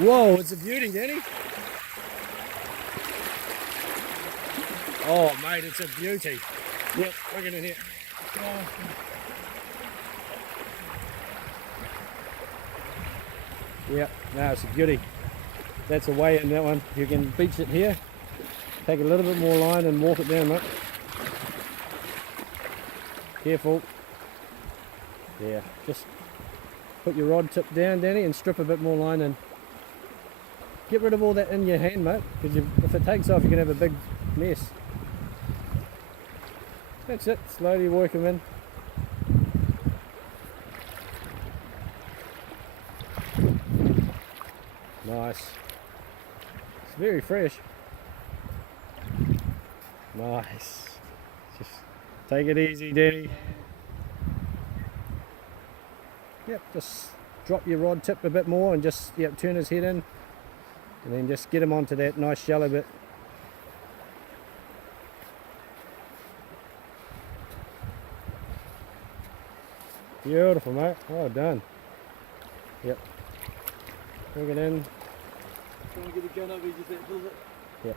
Whoa, it's a beauty, Danny. Oh, mate, it's a beauty. Yep, bring it in here. Yep, no, it's a beauty. That's a way in that one. You can beach it here, take a little bit more line and walk it down, mate. Careful. Yeah, just put your rod tip down, Danny, and strip a bit more line and get rid of all that in your hand, mate, because if it takes off, you can have a big mess. That's it, slowly work them in. Nice. It's very fresh. Nice. Just take it easy, Danny. Yep, just drop your rod tip a bit more and just turn his head in, and then just get him onto that nice shallow bit. Beautiful, mate. Well done. Yep. Bring it in. Trying to get the gun up, he just does it. Yep.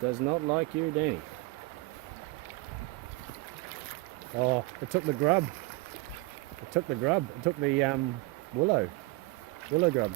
Does not like you, Danny. Oh, it took the grub. It took the grub. It took the willow grub.